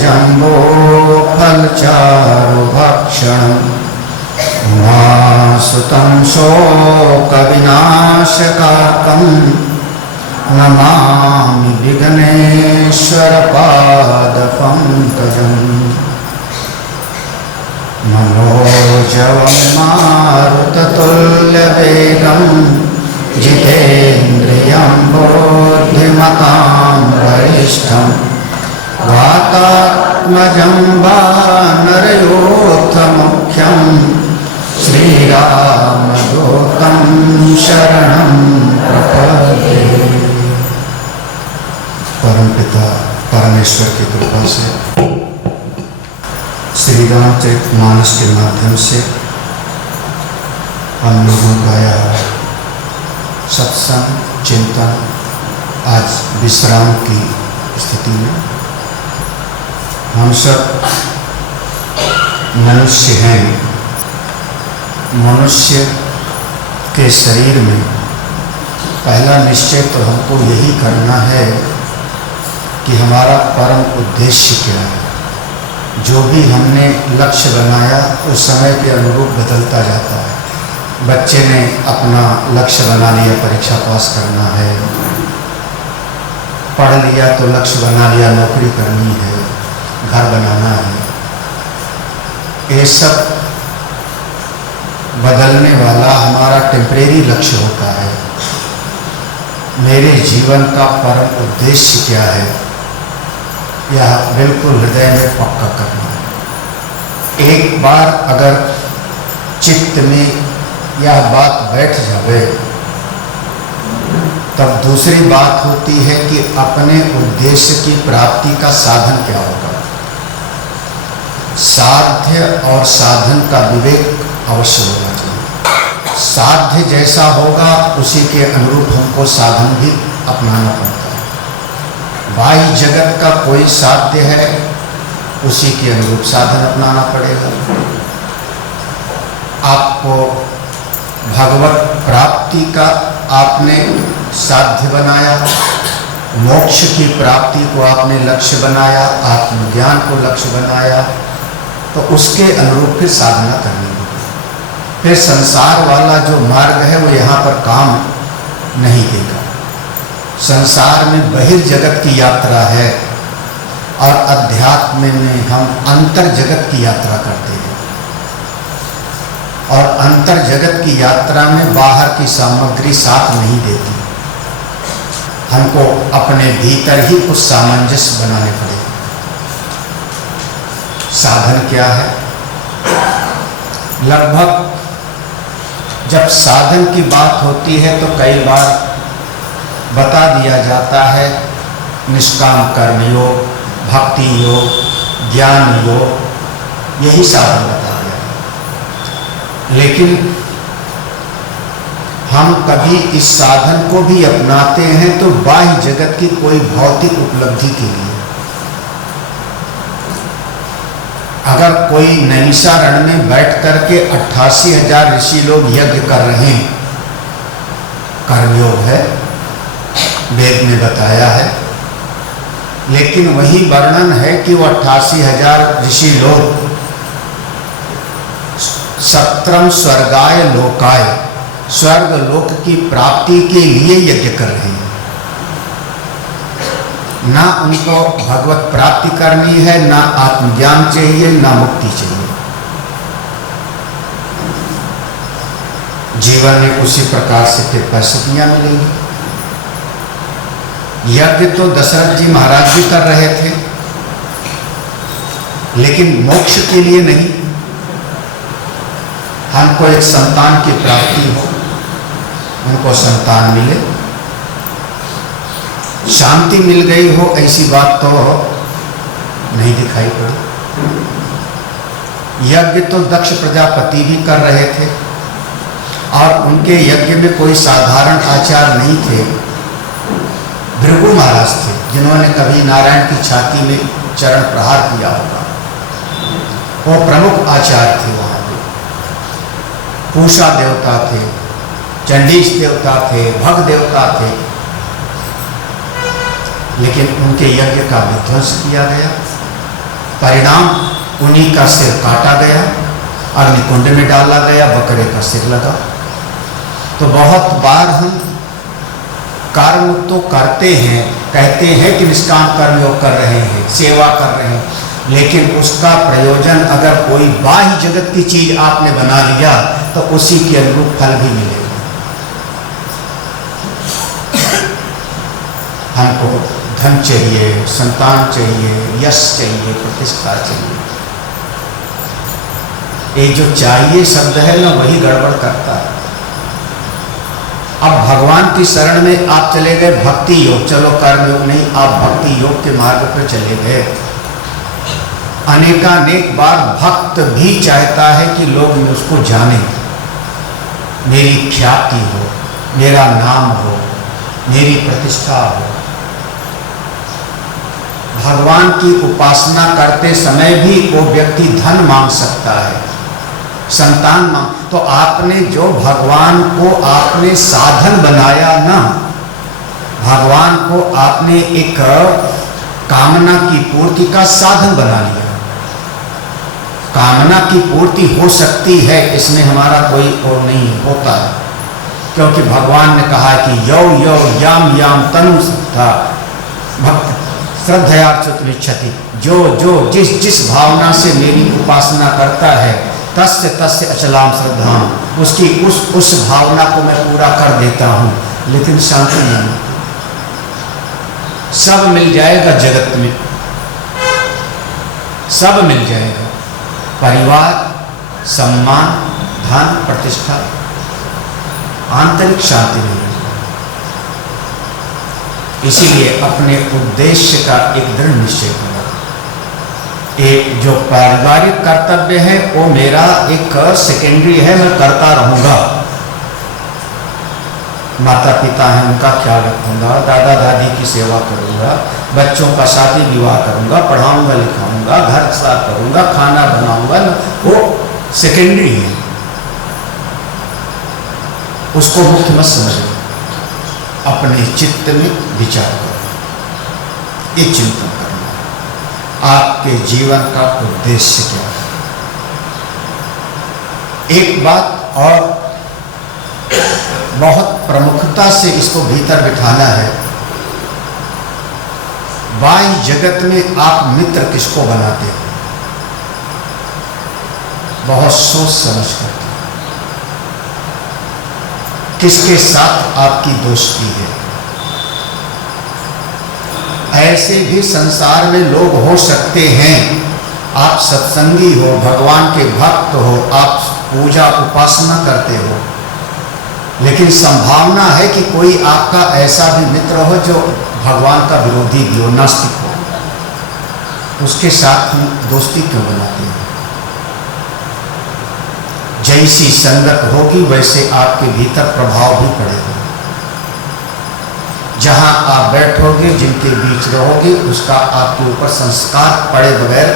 जम्बो फलचारुभक्षणं उमासुतं शोकविनाशकारकं नमामि विघ्नेश्वरपादपङ्कजम्। मनोजवं मारुततुल्यवेगं जितेन्द्रियं बुद्धिमतां वरिष्ठं वातात्मजं वानरयोत्तमुख्यं श्रीरामदूतं शरणं प्रपद्ये। परमपिता परमेश्वर की कृपा से श्री रामचरितमानस के माध्यम से हम लोगों का यह सत्संग चिंतन आज विश्राम की स्थिति में। हम सब मनुष्य हैं। मनुष्य के शरीर में पहला निश्चय तो हमको यही करना है कि हमारा परम उद्देश्य क्या है। जो भी हमने लक्ष्य बनाया उस समय के अनुरूप बदलता जाता है। बच्चे ने अपना लक्ष्य बना लिया, परीक्षा पास करना है, पढ़ लिया तो लक्ष्य बना लिया, नौकरी करनी है, घर बनाना है। ये सब बदलने वाला हमारा टेम्परेरी लक्ष्य होता है। मेरे जीवन का परम उद्देश्य क्या है, यह बिल्कुल हृदय में पक्का करना है। एक बार अगर चित्त में यह बात बैठ जाए तब दूसरी बात होती है कि अपने उद्देश्य की प्राप्ति का साधन क्या होगा। साध्य और साधन का विवेक अवश्य होना चाहिए। साध्य जैसा होगा उसी के अनुरूप हमको साधन भी अपनाना पड़ता है। बाह्य जगत का कोई साध्य है, उसी के अनुरूप साधन अपनाना पड़ेगा। आपको भगवत प्राप्ति का आपने साध्य बनाया, मोक्ष की प्राप्ति को आपने लक्ष्य बनाया, आत्मज्ञान को लक्ष्य बनाया, तो उसके अनुरूप फिर साधना करनी होगी। फिर संसार वाला जो मार्ग है वो यहाँ पर काम नहीं देगा। संसार में बहिर्जगत की यात्रा है और अध्यात्म में हम अंतर जगत की यात्रा करते हैं। और अंतर जगत की यात्रा में बाहर की सामग्री साथ नहीं देती। हमको अपने भीतर ही कुछ सामंजस्य बनाने पड़ेगा। साधन क्या है? लगभग जब साधन की बात होती है तो कई बार बता दिया जाता है निष्काम कर्म योग, भक्ति योग, ज्ञान योग, यही साधन बता दिया। लेकिन हम कभी इस साधन को भी अपनाते हैं तो बाह्य जगत की कोई भौतिक उपलब्धि के लिए। अगर कोई नैमिषारण्य में बैठ करके 88,000 ऋषि लोग यज्ञ कर रहे हैं, कर्मयोग है, वेद में बताया है, लेकिन वही वर्णन है कि वो 88,000 ऋषि लोग सत्रम स्वर्गाय लोकाय, स्वर्ग लोक की प्राप्ति के लिए यज्ञ कर रहे हैं। ना उनको भगवत प्राप्ति करनी है, ना आत्मज्ञान चाहिए, ना मुक्ति चाहिए। जीवन में उसी प्रकार से फिर परिस्थितियां मिलेंगी। यज्ञ तो दशरथ जी महाराज भी कर रहे थे, लेकिन मोक्ष के लिए नहीं। हमको एक संतान की प्राप्ति हो, उनको संतान मिले, शांति मिल गई हो, ऐसी बात तो नहीं दिखाई पड़ी। यज्ञ तो दक्ष प्रजापति भी कर रहे थे और उनके यज्ञ में कोई साधारण आचार नहीं थे। भृगु महाराज थे जिन्होंने कभी नारायण की छाती में चरण प्रहार किया होगा। वो प्रमुख आचार्य थे वहाँ पे। पूषा देवता थे, चंडीश देवता थे, भग देवता थे। लेकिन उनके यज्ञ का विध्वंस किया गया। परिणाम उन्हीं का सिर काटा गया, अग्निकुंड में डाला गया, बकरे का सिर लगा। तो बहुत बार हम कर्म तो करते हैं, कहते हैं कि निष्काम कर्म योग कर रहे हैं, सेवा कर रहे हैं, लेकिन उसका प्रयोजन अगर कोई बाह्य जगत की चीज आपने बना लिया तो उसी के अनुरूप फल भी मिलेगा। हमको धन चाहिए, संतान चाहिए, यश चाहिए, प्रतिष्ठा चाहिए, ये जो चाहिए शब्द है ना, वही गड़बड़ करता है। अब भगवान की शरण में आप चले गए, भक्ति योग, चलो कर्म योग नहीं, आप भक्ति योग के मार्ग पर चले गए। अनेकानेक बार भक्त भी चाहता है कि लोग उसको जाने, मेरी ख्याति हो, मेरा नाम हो, मेरी प्रतिष्ठा हो। भगवान की उपासना करते समय भी वो व्यक्ति धन मांग सकता है, संतान मांग। तो आपने जो भगवान को आपने साधन बनाया ना, भगवान को आपने एक कामना की पूर्ति का साधन बना लिया। कामना की पूर्ति हो सकती है, इसमें हमारा कोई और नहीं होता है, क्योंकि भगवान ने कहा कि यौ यौ याम याम तनु श्रद्धा भक्त श्रद्धयार्चुत विच्छति, जो जो जिस जिस भावना से मेरी उपासना करता है, तस्य तस्य अचलाम श्रद्धाम, उसकी उस भावना को मैं पूरा कर देता हूँ। लेकिन शांति नहीं, सब मिल जाएगा जगत में, सब मिल जाएगा, परिवार, सम्मान, धन, प्रतिष्ठा, आंतरिक शांति नहीं। इसीलिए अपने उद्देश्य का एक दृढ़ निश्चय करो। एक जो पारिवारिक कर्तव्य है वो मेरा एक सेकेंडरी है, मैं करता रहूँगा। माता पिता हैं उनका ख्याल रखूँगा, दादा दादी की सेवा करूँगा, बच्चों का शादी विवाह करूँगा, पढ़ाऊँगा लिखाऊँगा, घर साफ करूँगा, खाना बनाऊँगा, वो सेकेंडरी है, उसको मुख्य मत समझो। अपने चित्त में विचार करो, ये चिंतन करना आपके जीवन का उद्देश्य क्या है। एक बात और बहुत प्रमुखता से इसको भीतर बिठाना है, बाह्य जगत में आप मित्र किसको बनाते हैं, बहुत सोच समझ कर, किसके साथ आपकी दोस्ती है। ऐसे भी संसार में लोग हो सकते हैं, आप सत्संगी हो, भगवान के भक्त हो, आप पूजा उपासना करते हो, लेकिन संभावना है कि कोई आपका ऐसा भी मित्र हो जो भगवान का विरोधी भी हो, नास्तिक हो, उसके साथ हम दोस्ती क्यों बनाते हैं। जैसी संगत होगी वैसे आपके भीतर प्रभाव भी पड़ेगा। जहां आप बैठोगे, जिनके बीच रहोगे, उसका आपके ऊपर संस्कार पड़े बगैर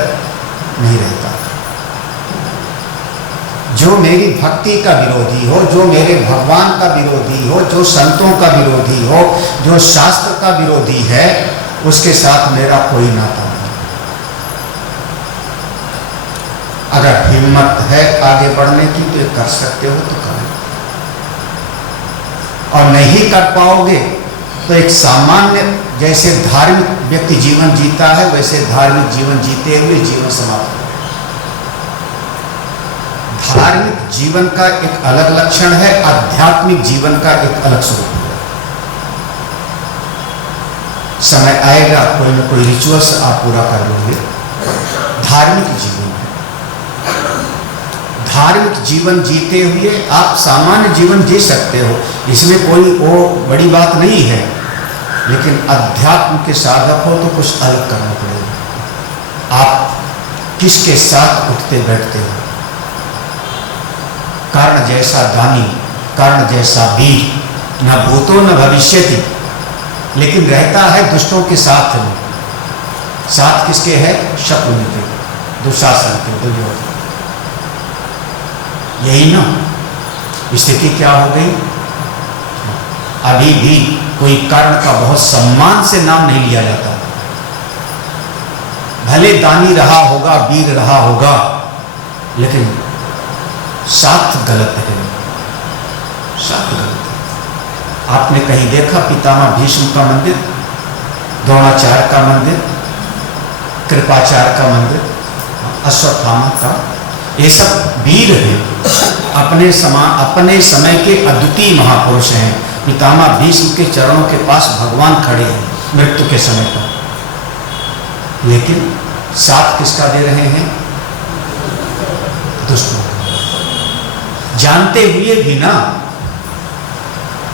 नहीं रहता। जो मेरी भक्ति का विरोधी हो, जो मेरे भगवान का विरोधी हो, जो संतों का विरोधी हो, जो शास्त्र का विरोधी है, उसके साथ मेरा कोई नाता नहीं। अगर हिम्मत है आगे बढ़ने की तो ये कर सकते हो तो करें, और नहीं कर पाओगे तो एक सामान्य जैसे धार्मिक व्यक्ति जीवन जीता है वैसे धार्मिक जीवन जीते हुए जीवन समाप्त हो। धार्मिक जीवन का एक अलग लक्षण है, आध्यात्मिक जीवन का एक अलग स्वरूप है। समय आएगा कोई न कोई रिचुअल्स आप पूरा कर लोगे। धार्मिक जीवन, धार्मिक जीवन जीते हुए आप सामान्य जीवन जी सकते हो, इसमें कोई वो बड़ी बात नहीं है, लेकिन अध्यात्म के साधक हो तो कुछ अलग करना पड़ेगा। आप किसके साथ उठते बैठते हो। कर्ण जैसा दानी, कर्ण जैसा वीर, न भूतो न भविष्यति, लेकिन रहता है दुष्टों के साथ में। साथ किसके है, शकुनि के, दुशासन के, दुर्योधन। यही ना स्थिति क्या हो गई। अभी भी कोई कर्ण का बहुत सम्मान से नाम नहीं लिया जाता। भले दानी रहा होगा, वीर रहा होगा, लेकिन साथ गलत है, साथ गलत है। आपने कहीं देखा पितामह भीष्म का मंदिर, द्रोणाचार्य का मंदिर, कृपाचार्य का मंदिर, अश्वत्थामा का, ये सब वीर हैं, अपने समय के अद्वितीय महापुरुष हैं। पितामह भीष्म के चरणों के पास भगवान खड़े हैं मृत्यु के समय पर, लेकिन साथ किसका दे रहे हैं? दुष्टों। जानते हुए भी ना,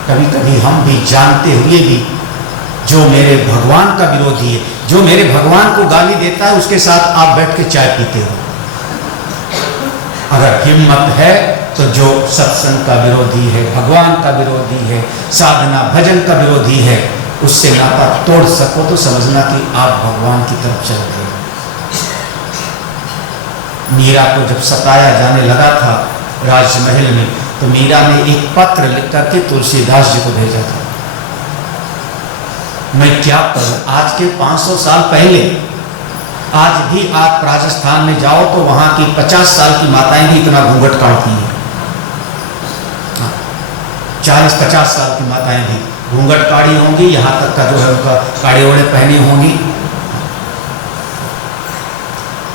कभी कभी हम भी जानते हुए भी, जो मेरे भगवान का विरोधी है, जो मेरे भगवान को गाली देता है, उसके साथ आप बैठ के चाय पीते हो। अगर हिम्मत है तो जो सत्संग का विरोधी है, भगवान का विरोधी है, साधना भजन का विरोधी है, उससे नाता तोड़ सको तो समझना कि आप भगवान की तरफ चल गए। मीरा को जब सताया जाने लगा था राजमहल में, तो मीरा ने एक पत्र लिख करके तुलसीदास जी को भेजा था। मैं क्या करूं, आज के 500 साल पहले, आज भी आप राजस्थान में जाओ तो वहां की 50 साल की माताएं भी इतना घूंघट काटती हैं। 40-50 साल की माताएं भी घूंघट काढ़ी होंगी, यहाँ तक का जो है उनका काड़े ओढ़े पहने होंगी।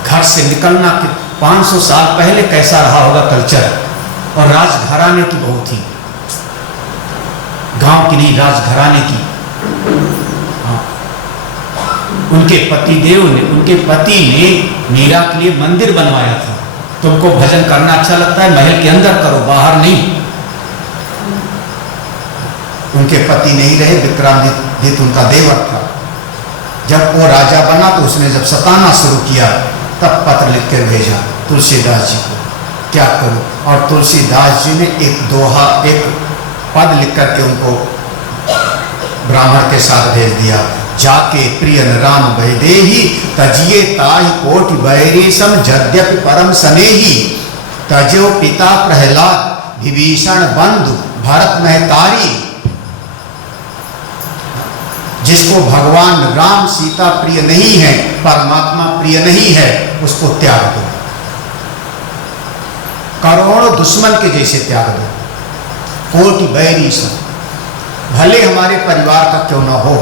घर से निकलना 500 साल पहले कैसा रहा होगा कल्चर, और राजघराने की बहू थी, गांव की नहीं, राजघराने की। हाँ। उनके पति ने मीरा के लिए मंदिर बनवाया था। तुमको भजन करना अच्छा लगता है, महल के अंदर करो, बाहर नहीं। उनके पति नहीं रहे, विक्रमादित्य उनका देवर था। जब वो राजा बना तो उसने जब सताना शुरू किया, तब पत्र लिख कर भेजा तुलसीदास जी को, क्या करूं। और तुलसीदास जी ने एक पद लिख करके उनको ब्राह्मण के साथ भेज दिया। जाके प्रियन राम वैदेही, तजिए ताहि कोटि बैरी सम, यद्यपि परम स्नेही, तजो पिता प्रहलाद विभीषण बंधु भरत महतारी। जिसको भगवान राम सीता प्रिय नहीं है, परमात्मा प्रिय नहीं है, उसको त्याग दो। करोड़ों दुश्मन के जैसे त्याग दो। कोटि बैरी सम, भले हमारे परिवार का क्यों ना हो।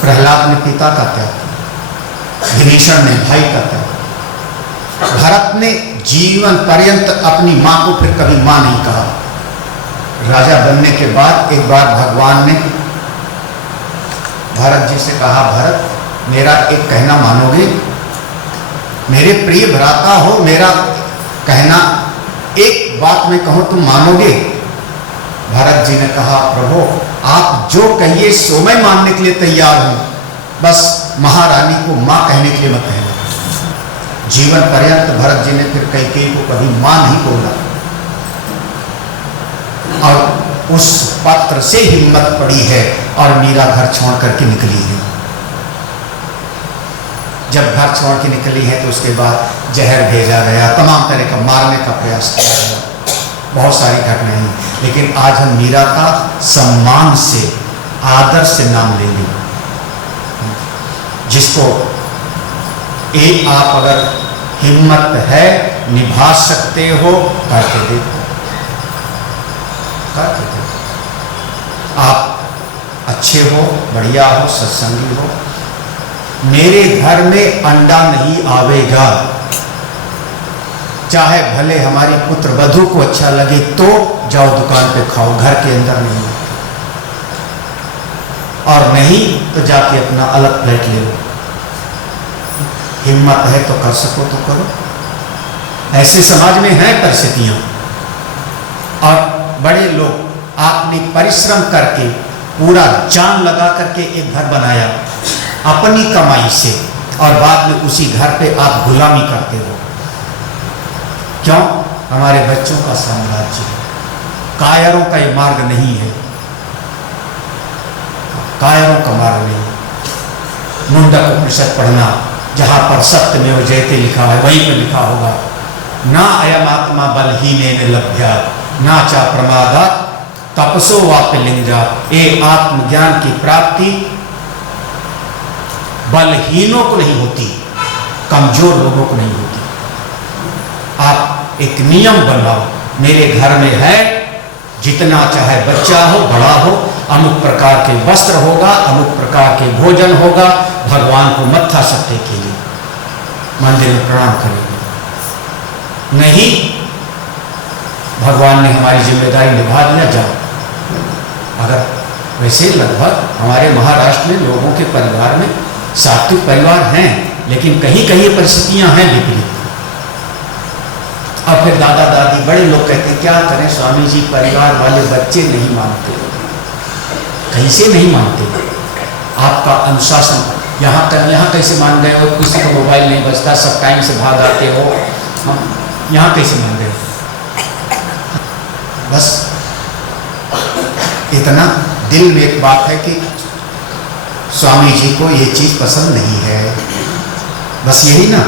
प्रहलाद ने पिता का त्याग किया, विभीषण ने भाई का त्याग, भरत ने जीवन पर्यंत अपनी मां को फिर कभी मां नहीं कहा। राजा बनने के बाद एक बार भगवान ने भरत जी से कहा, भरत मेरा एक कहना मानोगे? मेरे प्रिय भ्राता हो, मेरा कहना एक बात मैं कहूं तुम मानोगे? भरत जी ने कहा, प्रभु आप जो कहिए सो मैं मानने के लिए तैयार हूं, बस महारानी को मां कहने के लिए मत कहना। जीवन पर्यंत भरत जी ने फिर कैकेयी को कभी मां नहीं बोला, और उस पत्र से हिम्मत पड़ी है और मीरा घर छोड़ करके निकली है। जब घर छोड़ के निकली है तो उसके बाद जहर भेजा गया, तमाम तरह का मारने का प्रयास किया गया, बहुत सारी घटनाएं। लेकिन आज हम मीरा का सम्मान से, आदर से नाम ले लें। जिसको एक आप अगर हिम्मत है, निभा सकते हो, करके देखो, करके देखो। आप अच्छे हो, बढ़िया हो, सत्संगी हो। मेरे घर में अंडा नहीं आवेगा, चाहे भले हमारी पुत्र वधू को अच्छा लगे तो जाओ दुकान पे खाओ, घर के अंदर नहीं। और नहीं तो जाके अपना अलग प्लेट ले लो। हिम्मत है तो कर सको तो करो। ऐसे समाज में हैं परिस्थितियां, और बड़े लोग आपने परिश्रम करके पूरा जान लगा करके एक घर बनाया अपनी कमाई से, और बाद में उसी घर पे आप गुलामी करते हो। क्यों? हमारे बच्चों का साम्राज्य। कायरों का ये मार्ग नहीं है, कायरों का मार्ग नहीं। मुंडक उपनिषद पढ़ना, जहां पर सत्यमेव जयते लिखा है, वहीं पर लिखा होगा, ना अयम आत्मा बलहीनेन लभ्या, ना चा प्रमादात् तपसो वाप्यलिंगा, ये आत्मज्ञान की प्राप्ति बलहीनों को नहीं होती, कमजोर लोगों को नहीं होती। आप एक नियम बनाओ, मेरे घर में है, जितना चाहे बच्चा हो बड़ा हो, अमुक प्रकार के वस्त्र होगा, अमुक प्रकार के भोजन होगा, भगवान को मत्था सकते के लिए मंदिर में प्रणाम करेंगे। नहीं, भगवान ने हमारी जिम्मेदारी निभा दिया, जाओ। अगर वैसे लगभग हमारे महाराष्ट्र में लोगों के परिवार में सात्विक परिवार हैं, लेकिन कहीं कहीं परिस्थितियां हैं विपरीत। अब फिर दादा दादी बड़े लोग कहते हैं क्या करें स्वामी जी, परिवार वाले बच्चे नहीं मानते। कैसे नहीं मानते? आपका अनुशासन यहाँ कैसे मान गए हो? किसी को मोबाइल नहीं बजता, सब टाइम से भाग आते हो, हम यहाँ कैसे मान गए? बस इतना दिल में एक बात है कि स्वामी जी को ये चीज पसंद नहीं है, बस यही ना।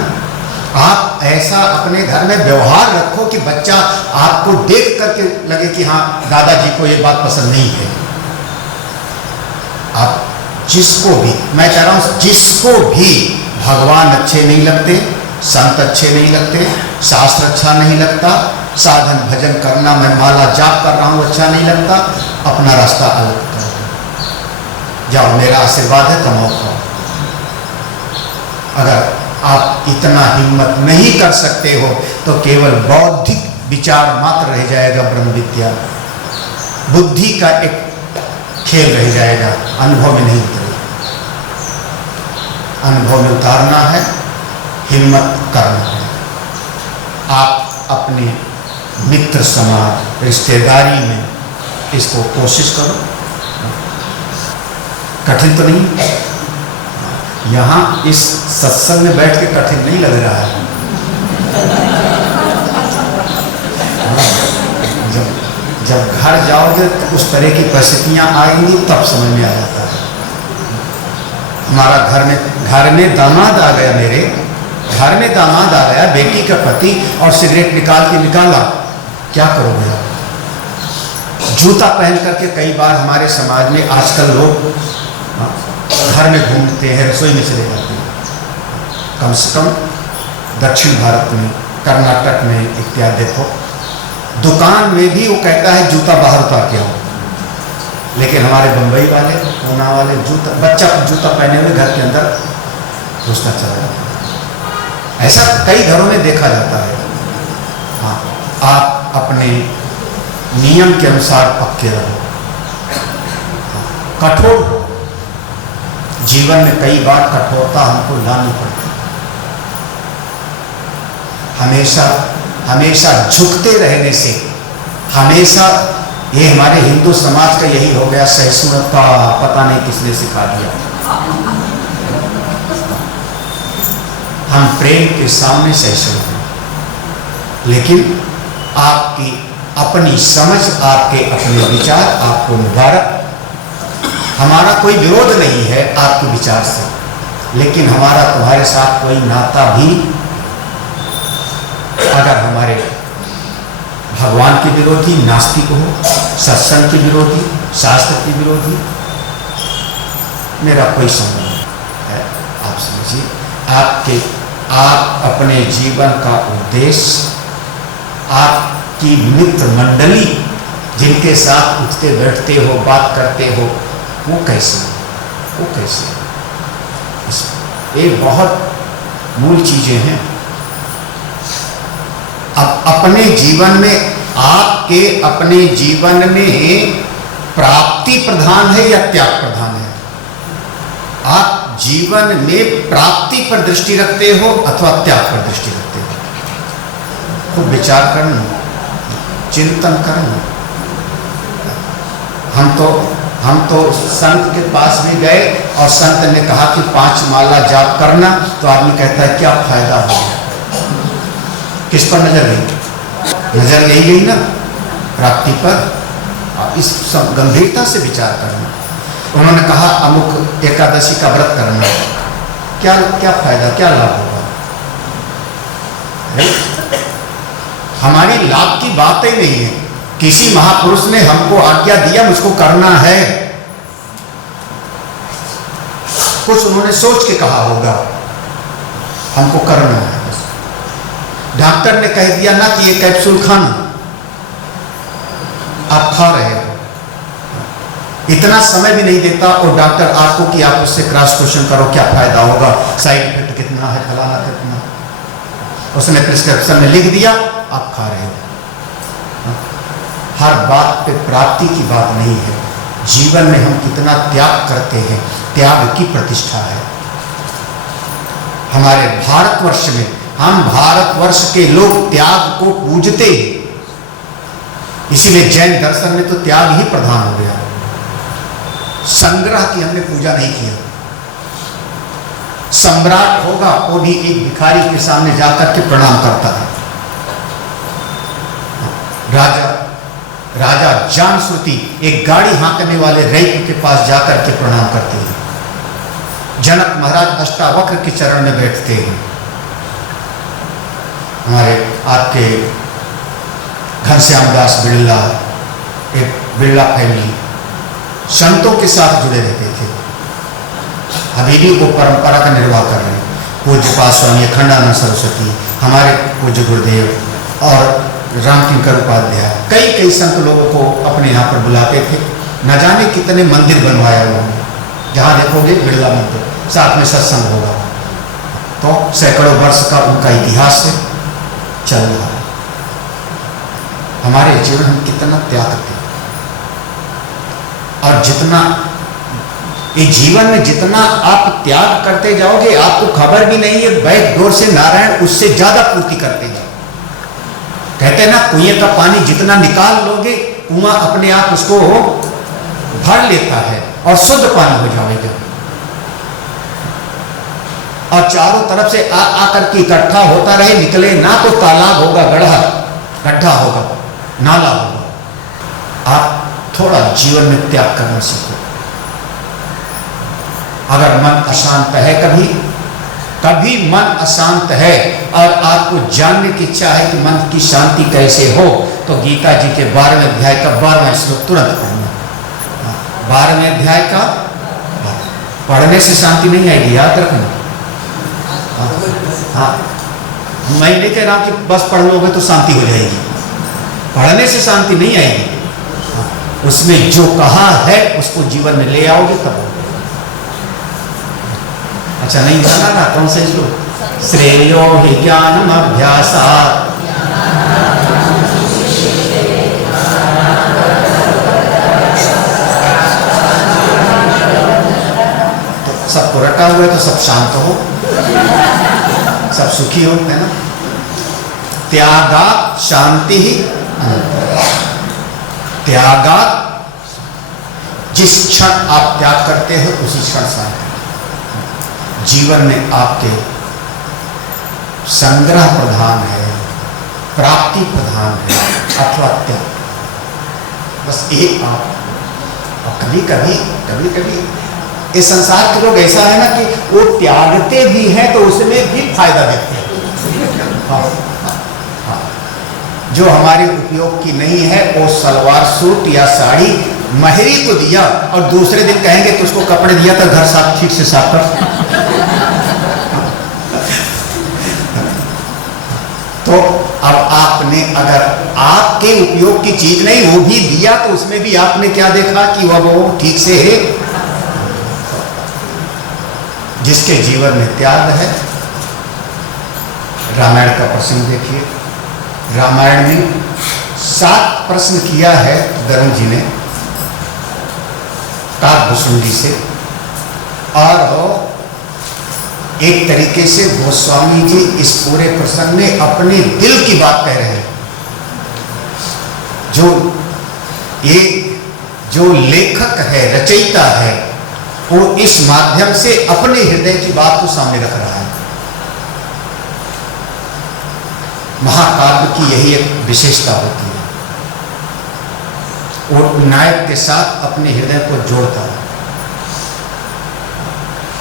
आप ऐसा अपने घर में व्यवहार रखो कि बच्चा आपको देख करके लगे कि हाँ दादाजी को ये बात पसंद नहीं है। आप जिसको भी, मैं कह रहा हूं जिसको भी भगवान अच्छे नहीं लगते, संत अच्छे नहीं लगते, शास्त्र अच्छा नहीं लगता, साधन भजन करना, मैं माला जाप कर रहा हूं अच्छा नहीं लगता, अपना रास्ता अलग कर जाओ, मेरा आशीर्वाद है, कमाओ खाओ। अगर आप इतना हिम्मत नहीं कर सकते हो तो केवल बौद्धिक विचार मात्र रह जाएगा, ब्रह्म विद्या बुद्धि का एक खेल रह जाएगा, अनुभव में नहीं उतरेगा। अनुभव में उतारना है, हिम्मत करना है। आप अपने मित्र समाज रिश्तेदारी में इसको कोशिश करो, कठिन तो नहीं। यहाँ इस सत्संग में बैठ के कठिन नहीं लग रहा है। जब घर जाओगे तो उस तरह की परिस्थितियां आएंगी, तब समझ में आ जाता है। हमारा घर में दामाद आ गया, मेरे घर में दामाद आ गया, बेटी का पति, और सिगरेट निकाला, क्या करोगे आप? जूता पहन करके कई बार हमारे समाज में आजकल लोग घर में घूमते हैं, रसोई में चले जाते हैं। कम से कम दक्षिण भारत में, कर्नाटक में इत्यादि देखो, दुकान में भी वो कहता है जूता बाहर उतार के आओ, लेकिन हमारे बंबई वाले, पूना वाले बच्चा जूता पहने हुए घर के अंदर घुसता चला जाता है। ऐसा कई घरों में देखा जाता है। हाँ, आप अपने नियम के अनुसार पक्के रहो, कठोर हो। जीवन में कई बार कठोरता हमको लानी पड़ती, हमेशा झुकते रहने से, हमेशा, ये हमारे हिंदू समाज का यही हो गया, सहिष्णुता पता नहीं किसने सिखा दिया। हम प्रेम के सामने सहिष्णु हैं, लेकिन आपकी अपनी समझ, आपके अपने विचार, आपको मुबारक। हमारा कोई विरोध नहीं है आपके विचार से, लेकिन हमारा तुम्हारे साथ कोई नाता भी, अगर हमारे भगवान के विरोधी नास्तिक हो, सत्संग के विरोधी, शास्त्र के विरोधी, मेरा कोई संबंध है। आप समझिए, आप अपने जीवन का उद्देश्य, आपकी मित्र मंडली जिनके साथ उठते बैठते हो, बात करते हो, वो कैसे? ये बहुत मूल चीजें हैं। अब अपने जीवन में, आपके अपने जीवन में प्राप्ति प्रधान है या त्याग प्रधान है? आप जीवन में प्राप्ति पर दृष्टि रखते हो अथवा त्याग पर दृष्टि रखते हो? खूब विचार करना, चिंतन करना। हम तो संत के पास भी गए और संत ने कहा कि 5 माला जाप करना, तो आदमी कहता है क्या फायदा होगा? किस पर नजर गई? नजर यही गई ना, प्राप्ति पर। इस सब गंभीरता से विचार करना। उन्होंने कहा अमुक एकादशी का व्रत करना, क्या फायदा, क्या लाभ होगा? हमारी लाभ की बात ही नहीं है, किसी महापुरुष ने हमको आज्ञा दिया, मुझको करना है, कुछ उन्होंने सोच के कहा होगा, हमको करना है। डॉक्टर ने कह दिया ना कि ये कैप्सूल खाना, आप खा रहे हो, इतना समय भी नहीं देता और डॉक्टर आपको कि आप उससे क्रॉस क्वेश्चन करो, क्या फायदा होगा, साइड इफेक्ट कितना है, फलाना कितना, उसने प्रिस्क्रिप्शन में लिख दिया, आप खा रहे हो। हर बात पे प्राप्ति की बात नहीं है, जीवन में हम कितना त्याग करते हैं, त्याग की प्रतिष्ठा है। हमारे भारतवर्ष में, हम भारतवर्ष के लोग त्याग को पूजते हैं, इसीलिए जैन दर्शन में तो त्याग ही प्रधान हो गया। संग्रह की हमने पूजा नहीं किया। सम्राट होगा वो भी एक भिखारी के सामने जाकर के प्रणाम करता है। राजा जानश्रुति एक गाड़ी हाँकने वाले रैक के पास जाकर के प्रणाम करते हैं। जनक महाराज अष्टावक्र के चरण में बैठते हैं। हमारे आपके घनश्याम दास बिड़ला, एक बिड़ला फैमिली संतों के साथ जुड़े रहते थे, अभी भी वो परंपरा का निर्वाह कर रहे हैं। पूज्य पाद स्वामी अखंडानंद सरस्वती, हमारे पूज्य गुरुदेव और रामकिंकर उपाध्याय, कई संत लोगों को अपने यहाँ पर बुलाते थे। न जाने कितने मंदिर बनवाया उन्होंने, जहाँ देखोगे बिड़ला मंदिर, साथ में सत्संग होगा। तो सैकड़ों वर्ष का उनका इतिहास है, चल रहा है। हमारे जीवन में कितना त्याग करते हैं, और जितना ये जीवन में जितना आप त्याग करते जाओगे, आपको खबर भी नहीं है, बैक डोर से नारायण उससे ज्यादा पूर्ति करते जाओ। कहते हैं ना, कुएं का पानी जितना निकाल लोगे, कुआं अपने आप उसको भर लेता है और शुद्ध पानी हो जाएगा। और चारों तरफ से आकर के इकट्ठा होता रहे, निकले ना तो तालाब होगा, गड्ढा होगा, नाला होगा। आप थोड़ा जीवन में त्याग करना सीखो। अगर मन अशांत है, कभी मन अशांत है और आपको जानने की इच्छा है कि मन की शांति कैसे हो, तो गीता जी के 12वें अध्याय का 12वां श्लोक तुरंत पढ़ना। 12वें अध्याय का पढ़ने से शांति नहीं आएगी, याद रखना। हाँ, मैं नहीं कह रहा कि बस पढ़ लोगे तो शांति हो जाएगी, पढ़ने से शांति नहीं आएगी। उसमें जो कहा है उसको जीवन में ले आओगे तब। अच्छा, नहीं जाना ना, कौन से श्लोक? श्रेयो हि ज्ञानम अभ्यासात्, तो सबको रटा हुआ है तो सब शांत हो, सब सुखी हो, है ना। त्यागात् शांति ही, त्यागात्, जिस क्षण आप त्याग करते हो उसी क्षण शांति। जीवन में आपके संग्रह प्रधान है, प्राप्ति प्रधान है, अथवा त्याग, बस एक आप। और कभी कभी इस संसार के लोग ऐसा है ना कि वो त्यागते भी हैं तो उसमें भी फायदा देते हैं। हाँ, हाँ। जो हमारे उपयोग की नहीं है, वो सलवार सूट या साड़ी महरी को दिया और दूसरे दिन कहेंगे तो उसको कपड़े दिया था, घर साफ ठीक से साफ कर। तो अब आपने अगर आपके उपयोग की चीज नहीं वो भी दिया, तो उसमें भी आपने क्या देखा कि वो ठीक से है। जिसके जीवन में त्याग है, रामायण का प्रसंग देखिए। रामायण में 7 प्रश्न किया है धर्म जी ने काकभूषुंडी से, और एक तरीके से गोस्वामी जी इस पूरे प्रसंग में अपने दिल की बात कह रहे हैं। जो लेखक है, रचयिता है, वो इस माध्यम से अपने हृदय की बात को सामने रख रहा है। महाकाव्य की यही एक विशेषता होती है, वो नायक के साथ अपने हृदय को जोड़ता है।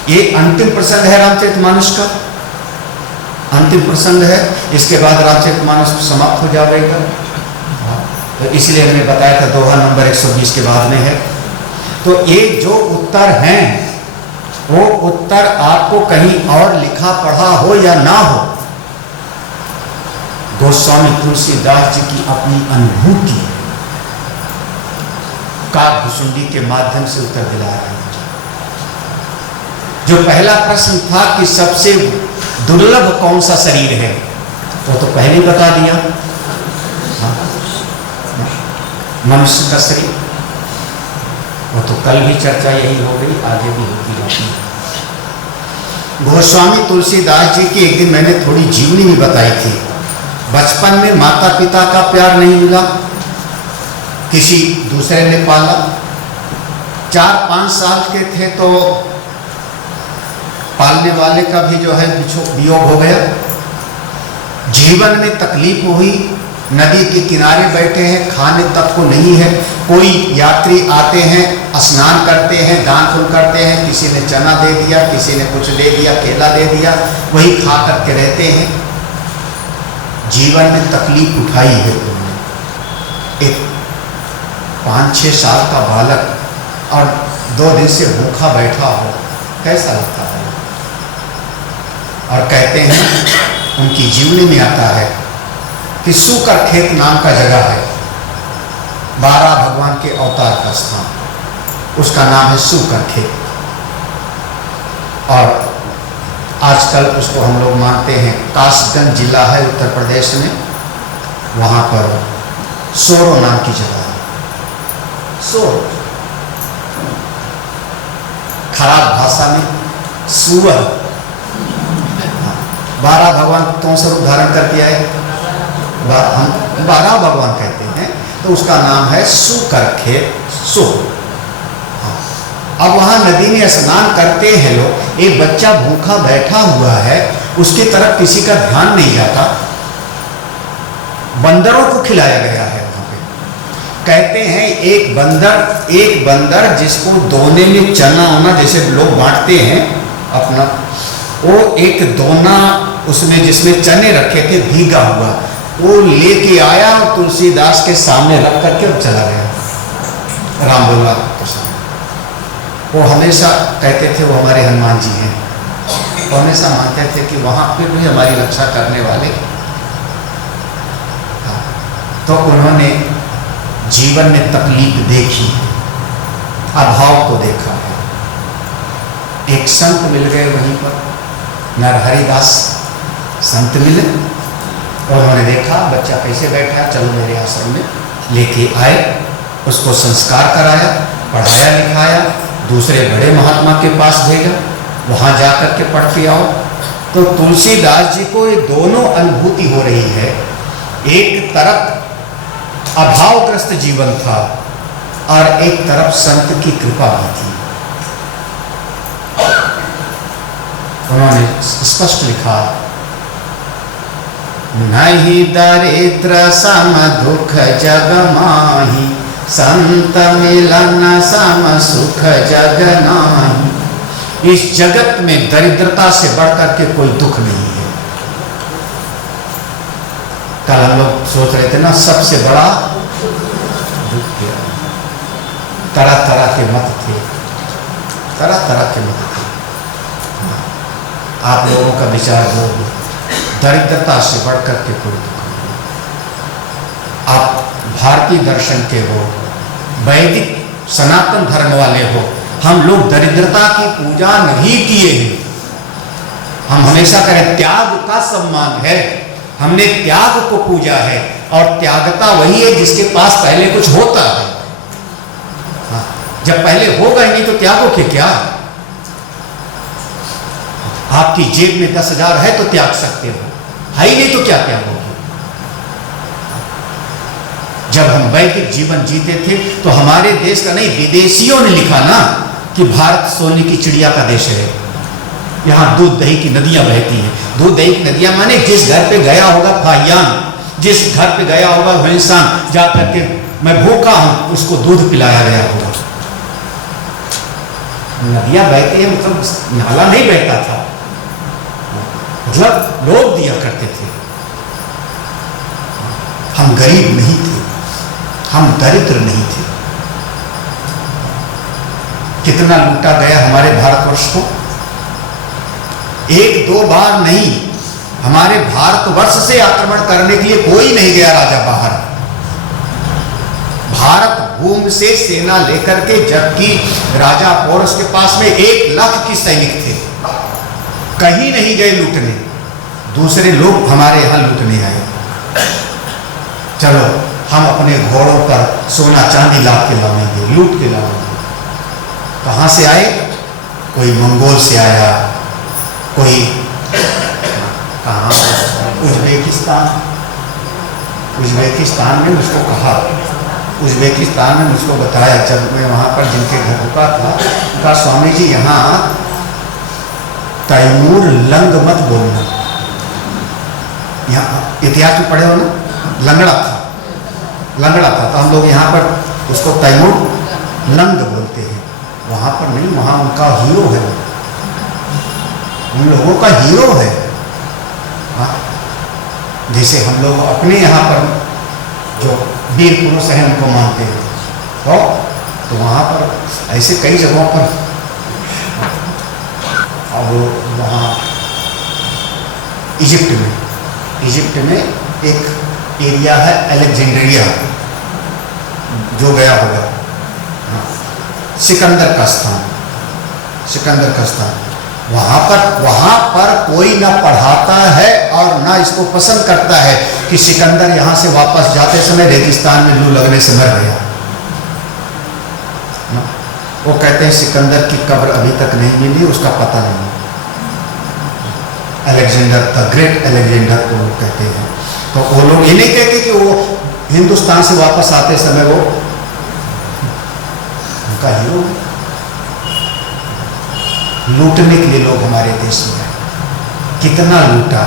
ये अंतिम प्रसंग है रामचरितमानस का, अंतिम प्रसंग है। इसके बाद रामचरितमानस समाप्त हो जाएगा। तो इसलिए हमने बताया था दोहा नंबर 120 के बाद में है। तो ये जो उत्तर हैं वो उत्तर आपको कहीं और लिखा पढ़ा हो या ना हो, गोस्वामी तुलसीदास जी की अपनी अनुभूति काकभुसुंडी के माध्यम से उत्तर दिला रहे हैं। जो पहला प्रश्न था कि सबसे दुर्लभ कौन सा शरीर है, वो तो पहले ही बता दिया, मनुष्य का शरीर। वो तो कल भी चर्चा यही हो गई, आगे भी होगी। गोस्वामी तुलसीदास जी की एक दिन मैंने थोड़ी जीवनी भी बताई थी। बचपन में माता पिता का प्यार नहीं मिला, किसी दूसरे ने पाला। 4-5 साल के थे तो पालने वाले का भी जो है वियोग हो गया। जीवन में तकलीफ हुई, नदी के किनारे बैठे हैं, खाने तक को नहीं है। कोई यात्री आते हैं, स्नान करते हैं, दान पुण्य करते हैं, किसी ने चना दे दिया, किसी ने कुछ दे दिया, केला दे दिया, वही खा करके रहते हैं। जीवन में तकलीफ उठाई है उन्होंने। एक 5-6 साल का बालक और 2 दिन से भूखा बैठा हो, कैसा लगता है? और कहते हैं उनकी जीवनी में आता है कि सूकर खेत नाम का जगह है, 12 भगवान के अवतार का स्थान, उसका नाम है सूकर खेत। और आजकल उसको हम लोग मानते हैं, कासगंज जिला है उत्तर प्रदेश में, वहाँ पर सोरो नाम की जगह है। सोरो खराब भाषा में सुअर। 12 भगवान कौन सा रूप धारण करके आए? हम 12 भगवान कहते हैं, तो उसका नाम है सूकर खेत, सो। अब वहां नदी में स्नान करते हैं लोग, एक बच्चा भूखा बैठा हुआ है, उसकी तरफ किसी का ध्यान नहीं जाता। बंदरों को खिलाया गया है वहां पे। कहते हैं एक बंदर जिसको दोने में चना होना जैसे लोग बांटते हैं अपना, वो एक दोना उसमें जिसमें चने रखे थे भीगा हुआ, वो लेके आया और तुलसीदास के सामने रख करके और चला गया। राम बोला प्रसाद। वो हमेशा कहते थे वो हमारे हनुमान जी हैं, वो हमेशा मानते थे कि वहाँ पे भी हमारी रक्षा करने वाले। तो उन्होंने जीवन में तकलीफ देखी, अभाव को देखा है। एक संत मिल गए वहीं पर, नरहरिदास संत मिले, और उन्होंने देखा बच्चा कैसे बैठा है, चलो मेरे आश्रम में लेके आए, उसको संस्कार कराया, पढ़ाया लिखाया, दूसरे बड़े महात्मा के पास भेजा, वहाँ जा कर के पढ़ के आओ। तो तुलसीदास जी को ये दोनों अनुभूति हो रही है। एक तरफ अभावग्रस्त जीवन था और एक तरफ संत की कृपा भी थी। उन्होंने स्पष्ट लिखा, नहीं दरिद्र सम दुख जग माही, संत मिलन सम सुख जग नाही। इस जगत में दरिद्रता से बढ़कर के कोई दुख नहीं है। कल हम लोग सोच रहे थे ना, सबसे बड़ा दुख क्या? तरह तरह के मत थे, तरह तरह के मत थे। आप लोगों का विचार वो, दरिद्रता से बढ़कर के कोई दुख नहीं। आप भारतीय दर्शन के हो, वैदिक सनातन धर्म वाले हो, हम लोग दरिद्रता की पूजा नहीं किए हैं। हम हमेशा करें त्याग का सम्मान है, हमने त्याग को पूजा है, और त्यागता वही है जिसके पास पहले कुछ होता है। हाँ, जब पहले होगा ही नहीं तो त्यागो के क्या? आपकी जेब में 10,000 है तो त्याग सकते हो, है ही नहीं तो क्या त्यागोगे? जब हम वैदिक जीवन जीते थे तो हमारे देश का नहीं, विदेशियों ने लिखा ना कि भारत सोने की चिड़िया का देश है, यहाँ दूध दही की नदियां बहती हैं। दूध दही की नदियां माने जिस घर पे गया होगा फाहियान, जिस घर पे गया होगा वह इंसान जा करके मैं भूखा हूं उसको दूध पिलाया गया होगा। नदियां बहती है मतलब नाला नहीं बहता था, मतलब लोग दिया करते थे। हम गरीब नहीं थे, हम दरिद्र नहीं थे। कितना लूटा गया हमारे भारतवर्ष को, एक दो बार नहीं, हमारे भारतवर्ष से आक्रमण करने के लिए कोई नहीं गया राजा बाहर। भारत भूमि से सेना लेकर के, जबकि राजा पोरस के पास में 1 लाख की सैनिक थे, कहीं नहीं गए लूटने, दूसरे लोग हमारे यहां लूटने आए। चलो हम अपने घोड़ों पर सोना चांदी लाद के लाएंगे, लूट के लाएंगे। कहां से आए? कोई मंगोल से आया, कोई कहां, उज्बेकिस्तान में मुझको कहा, उज्बेकिस्तान में मुझको बताया, जब मैं वहाँ पर जिनके घर रुका था, उनका स्वामी जी यहाँ तैमूर लंग मत बोलना। यहाँ इतिहास में पढ़े हो ना, लंगड़ा था, तो हम लोग यहाँ पर उसको तैमूर लंग बोलते हैं, वहाँ पर नहीं, वहाँ उनका हीरो है, उन लोगों का हीरो है। हाँ, जैसे हम लोग अपने यहाँ पर जो वीर पुरुष हैं उनको मानते हैं, तो वहाँ पर ऐसे कई जगहों पर, अब वहाँ इजिप्ट में एक एरिया है अलेक्जेंड्रिया, जो गया होगा, सिकंदर का स्थान, वहाँ पर कोई ना पढ़ाता है और ना इसको पसंद करता है कि सिकंदर यहाँ से वापस जाते समय रेगिस्तान में लू लगने से मर गया। वो कहते हैं सिकंदर की कब्र अभी तक नहीं मिली, उसका पता नहीं। अलेक्जेंडर द ग्रेट अलेक्जेंडर को वो कहते हैं। तो वो लोग ये नहीं कहते कि वो हिंदुस्तान से वापस आते समय वो उनका हीरो। लूटने के लिए लोग हमारे देश में हैं, कितना लूटा।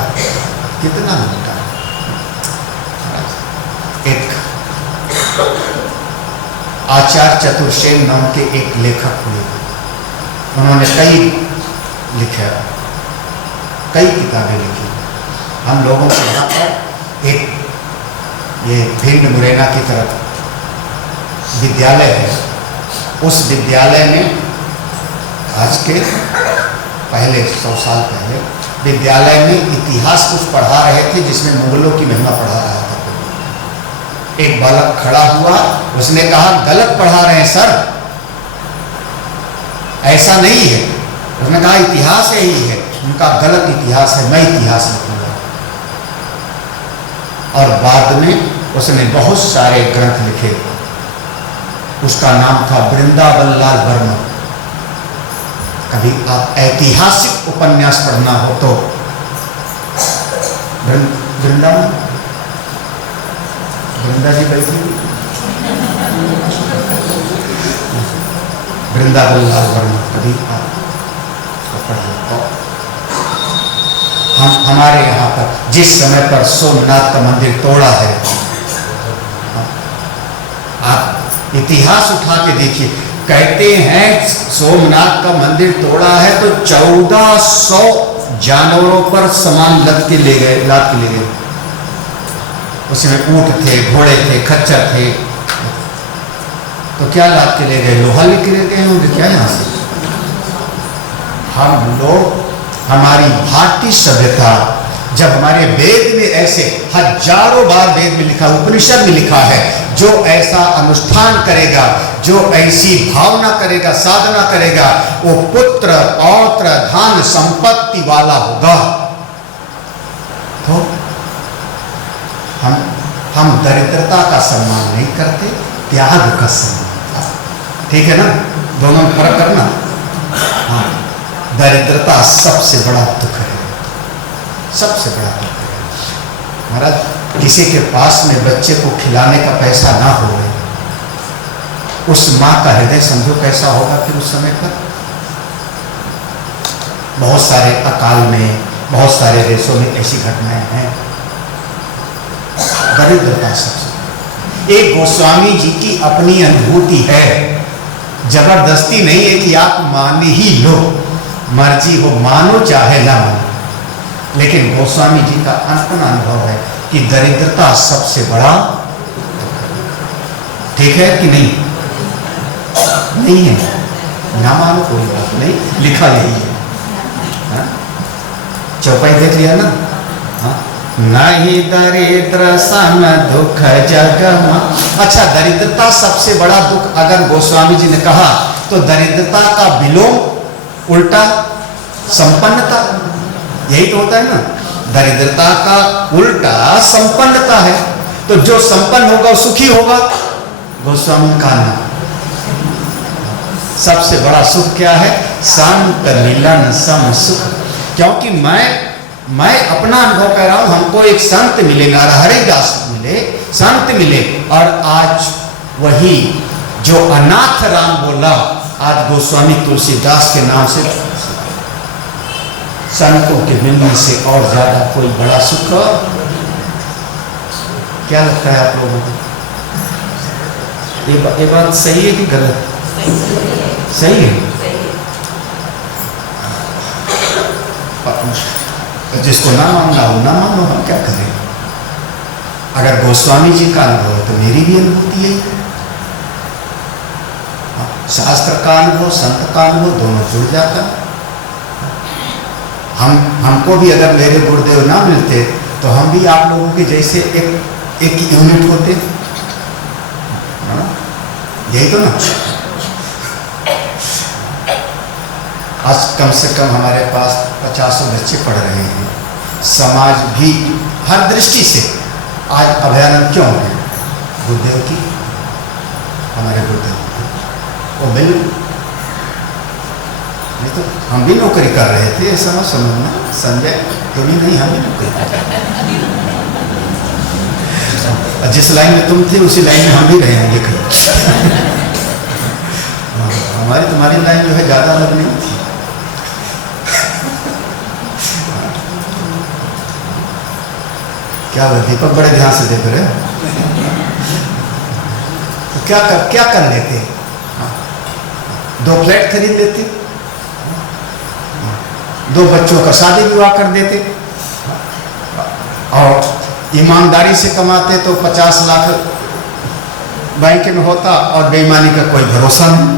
एक आचार्य चतुर्सेन नाम के एक लेखक हुए, उन्होंने कई किताबें लिखी। हम लोगों के यहाँ पर एक ये भिंड मुरैना की तरफ विद्यालय है, उस विद्यालय में आज के पहले 100 साल पहले विद्यालय में इतिहास कुछ पढ़ा रहे थे, जिसमें मुगलों की महिमा पढ़ा रहा था। एक बालक खड़ा हुआ, उसने कहा गलत पढ़ा रहे हैं सर, ऐसा नहीं है। उसने कहा इतिहास यही है। उनका गलत इतिहास है, मैं इतिहास लिखूंगा। और बाद में उसने बहुत सारे ग्रंथ लिखे। उसका नाम था वृंदावन लाल वर्मा। कभी आप ऐतिहासिक उपन्यास पढ़ना हो तो वृंदा जी बैठी, वृंदावन लाल वर्मा, कभी आप पढ़िए। हम हमारे यहाँ पर जिस समय पर सोमनाथ का मंदिर तोड़ा है, आप इतिहास उठा के देखिए। कहते हैं सोमनाथ का मंदिर तोड़ा है तो 1400 जानवरों पर सामान लाद के ले गए। उसमें ऊंट थे, घोड़े थे, खच्चर थे। तो क्या लाद के ले गए? लोहा लेके ले गए होंगे क्या यहाँ से? हम लोग, हमारी भारतीय सभ्यता, जब हमारे वेद में ऐसे हजारों बार वेद में लिखा, उपनिषद में लिखा है, जो ऐसा अनुष्ठान करेगा, जो ऐसी भावना करेगा, साधना करेगा, वो पुत्र पौत्र धन संपत्ति वाला होगा। तो हम दरिद्रता का सम्मान नहीं करते, त्याग का सम्मान। ठीक है ना? दोनों में फर्क करना। हाँ, दरिद्रता सबसे बड़ा दुख है, सबसे बड़ा दुख है। महाराज, किसी के पास में बच्चे को खिलाने का पैसा ना हो, उस माँ का हृदय समझो कैसा होगा फिर उस समय पर। बहुत सारे अकाल में, बहुत सारे देशों में ऐसी घटनाएं हैं। दरिद्रता सबसे। एक गोस्वामी जी की अपनी अनुभूति है, जबरदस्ती नहीं है कि आप मान ही लो, मर्जी हो मानो चाहे ना मानो। लेकिन गोस्वामी जी का अपना अनुभव है कि दरिद्रता सबसे बड़ा, ठीक है कि नहीं? नहीं है, ना मानो कोई बात नहीं, लिखा यही है। हाँ? चौपाई देख लिया ना? हाँ? नहीं दरिद्र सम दुख जग में। अच्छा, दरिद्रता सबसे बड़ा दुख अगर गोस्वामी जी ने कहा तो दरिद्रता का विलोम उल्टा संपन्नता, यही तो होता है ना। दरिद्रता का उल्टा संपन्नता है, तो जो संपन्न होगा वो सुखी होगा। गोस्वामी का नाम सबसे बड़ा सुख क्या है? संत मिलन सम सुख। क्योंकि मैं अपना अनुभव कर रहा हूं, हमको एक संत मिले, हरिदास मिले, संत मिले, और आज वही जो अनाथ राम बोला, आज गोस्वामी तुलसीदास के नाम से संतों के मिलने से और ज्यादा कोई बड़ा सुख क्या लगता है आप लोगों को? ये बात सही है कि गलत? सही है। जिसको ना मानना हो ना मानो, हम क्या करें? अगर गोस्वामी जी का अनुभव है तो मेरी भी अनुभूति है। शास्त्र का अनुभव, संत का अनुभव दोनों जुड़ जाता। हमको भी अगर मेरे गुरुदेव ना मिलते तो हम भी आप लोगों के जैसे एक यूनिट होते। यही तो ना। आज कम से कम हमारे पास 50 बच्चे पढ़ रहे हैं। समाज भी हर दृष्टि से आज अभयानंद क्यों है? गुरुदेव की, हमारे गुरुदेव वो मिल, नहीं तो हम भी नौकरी कर रहे थे, ऐसा मत समझना संजय, तुम ही नहीं, हम भी नौकरी कर रहे थे। जिस लाइन में तुम थे उसी लाइन में हम भी रहेंगे। हमारी तुम्हारी लाइन जो है ज्यादा अलग नहीं थी। क्या दीपक बड़े ध्यान से देख रहे तो क्या कर लेते? 2 फ्लैट खरीद लेते, 2 बच्चों का शादी विवाह कर देते, और ईमानदारी से कमाते तो 50 लाख बैंक में होता, और बेईमानी का कोई भरोसा नहीं।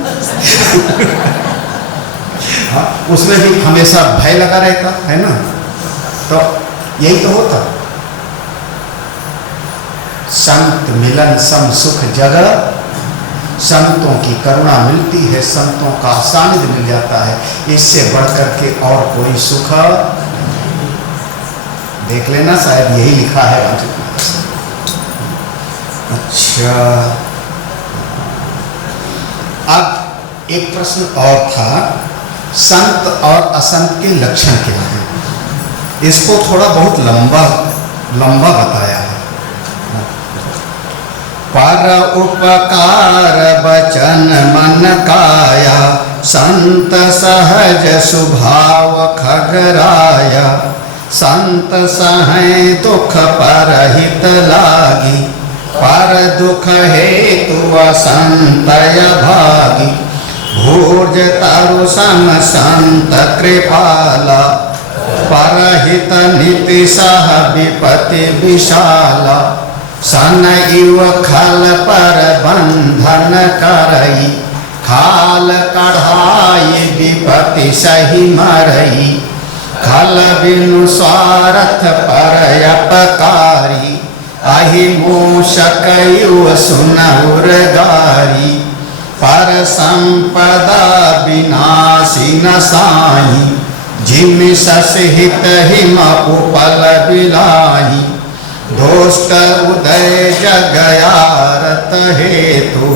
उसमें भी हमेशा भय लगा रहता है ना। तो यही तो होता। संत मिलन सम सुख जगह, संतों की करुणा मिलती है, संतों का सानिध्य मिल जाता है, इससे बढ़कर के और कोई सुख देख लेना, शायद यही लिखा है। अच्छा, अब एक प्रश्न और था, संत और असंत के लक्षण क्या हैं? इसको थोड़ा बहुत लंबा बताया है। पर उपकार बचन मन काया, संत सहज स्वभाव खगराया, संत सहै दुख पर हित लागी, पर दुख हेतु असंतय भागी, भूर्ज तरु सम संत कृपाला, परहित नीति सह विपति विशाला, सन इव खल पर बंधन करई, खाल कढ़ाई विपति सही मरई, खल बिनु स्वार्थ पर अपकारी, अहि मूषक युव सुनउर गारी, पर संपदा विनाशी न साई, जिमि ससहित हिम उपल बिलाही, दोष्ट उदय जगयारत हेतु,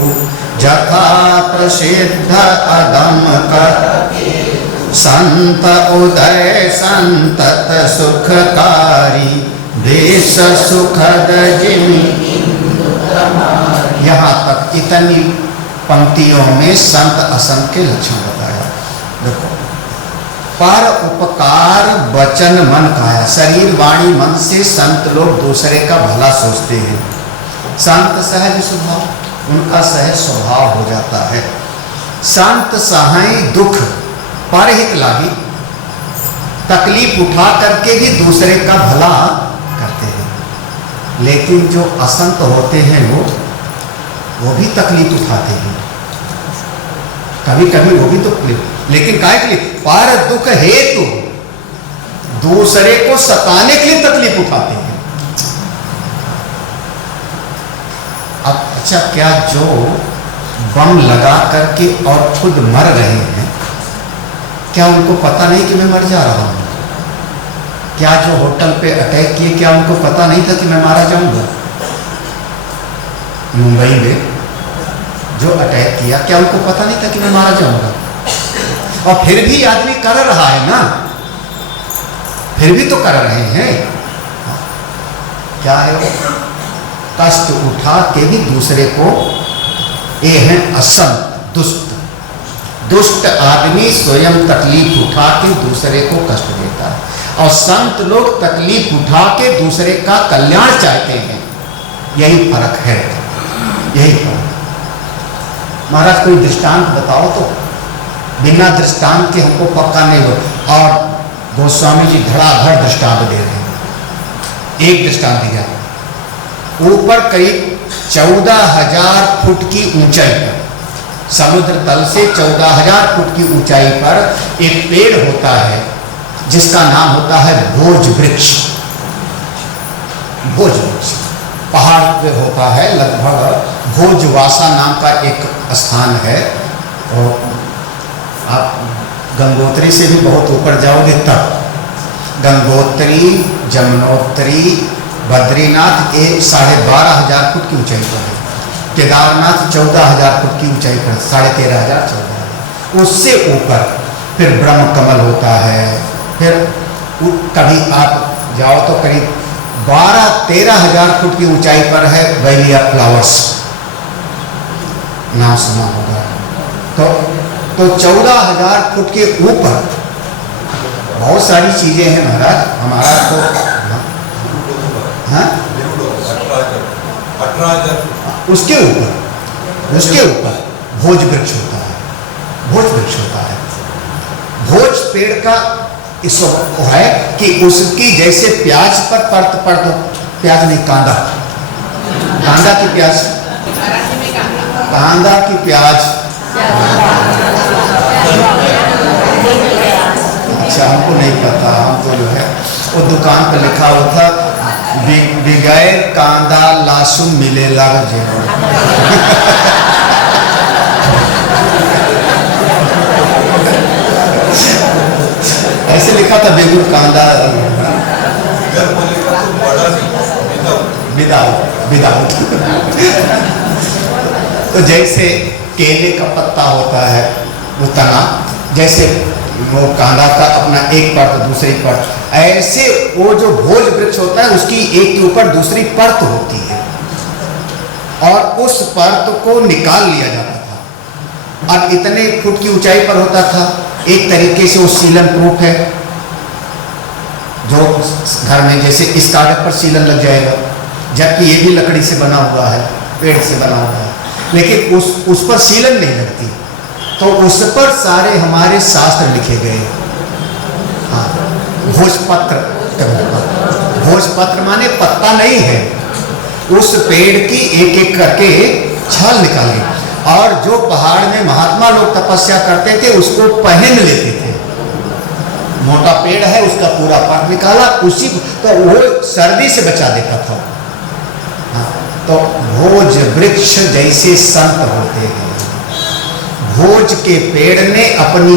जथा प्रसिद्ध अदम कर, संत उदय संतत सुखकारी, देश सुखद जिमि। यहाँ तक इतनी पंक्तियों में संत असंत के लक्षण बताया। देखो, पर उपकार वचन मन काया, शरीर वाणी मन से संत लोग दूसरे का भला सोचते हैं। संत सहज स्वभाव, उनका सहज स्वभाव हो जाता है। संत सहाय दुख परहित लागी, तकलीफ उठा करके भी दूसरे का भला करते हैं। लेकिन जो असंत होते हैं वो वो भी तकलीफ उठाते हैं, कभी कभी वो भी तो तकलीफ, लेकिन काय के लिए? पर दुख हेतु दूसरे को सताने के लिए तकलीफ उठाते हैं। अब अच्छा, क्या जो बम लगा करके और खुद मर रहे हैं, क्या उनको पता नहीं कि मैं मर जा रहा हूं? क्या जो होटल पे अटैक किए, क्या उनको पता नहीं था कि मैं मारा जाऊंगा? मुंबई में जो अटैक किया, क्या उनको पता नहीं था कि मैं मारा जाऊंगा? और फिर भी आदमी कर रहा है ना, फिर भी तो कर रहे हैं। क्या है वो? कष्ट उठा के भी दूसरे को, ये है असंत, दुष्ट। दुष्ट आदमी स्वयं तकलीफ उठा के दूसरे को कष्ट देता है, और संत लोग तकलीफ उठा के दूसरे का कल्याण चाहते हैं। यही फर्क है, यही फर्क। महाराज कोई दृष्टांत बताओ तो। बिना दृष्टांत के हमको पक्का नहीं हो। और गोस्वामी जी धड़ाधड़ दृष्टांत दे रहे हैं। एक दृष्टांत दिया, ऊपर करीब 14,000 फुट की ऊंचाई पर, समुद्र तल से 14,000 फुट की ऊंचाई पर एक पेड़ होता है जिसका नाम होता है भोज वृक्ष। भोज वृक्ष पहाड़ पे होता है, लगभग भोजवासा नाम का एक स्थान है। और आप गंगोत्री से भी बहुत ऊपर जाओगे तब, गंगोत्री, जमुनोत्री, बद्रीनाथ ये 12,500 फुट की ऊंचाई पर है। केदारनाथ 14,000 फुट की ऊंचाई पर, 13,500 14,000। उससे ऊपर फिर ब्रह्म कमल होता है। फिर कभी आप जाओ तो करीब 12-13,000 फुट की ऊंचाई पर है वैली ऑफ फ्लावर्स, नाम सुना होगा। तो 14,000 फुट के ऊपर बहुत सारी चीजें हैं महाराज। हमारा तो हाँ, उसके ऊपर भोज वृक्ष होता है। भोज वृक्ष होता है। भोज पेड़ का इस है कि उसकी जैसे प्याज पर परत, प्याज नहीं, कांदा की प्याज, कांदा की प्याज। अच्छा, हमको नहीं पता। हम तो जो है वो दुकान पर लिखा हुआ था, बिगैर कांदा लहसुन मिले लग जे। ऐसे लिखा था, बेगुन कांदा विदाउट। तो जैसे केले का पत्ता होता है वो तना, जैसे वो कांदा का अपना एक परत दूसरी परत, ऐसे वो जो भोज वृक्ष होता है उसकी एक के ऊपर दूसरी परत होती है, और उस परत को निकाल लिया जाता था। अब इतने फुट की ऊंचाई पर होता था। एक तरीके से वो सीलन प्रूफ है, जो घर में जैसे इस कागज पर सीलन लग जाएगा, जबकि ये भी लकड़ी से बना हुआ है, पेड़ से बना हुआ है, लेकिन उस पर सीलन नहीं लगती। तो उस पर सारे हमारे शास्त्र लिखे गए। हाँ, भोजपत्र, भोजपत्र माने पत्ता नहीं है, उस पेड़ की एक एक करके छाल निकाली। और जो पहाड़ में महात्मा लोग तपस्या करते थे उसको पहन लेते थे। मोटा पेड़ है, उसका पूरा पत्ता निकाला, उसी तो वो सर्दी से बचा देता था। हाँ, तो भोज वृक्ष जैसे संत होते हैं। भोज के पेड़ ने अपनी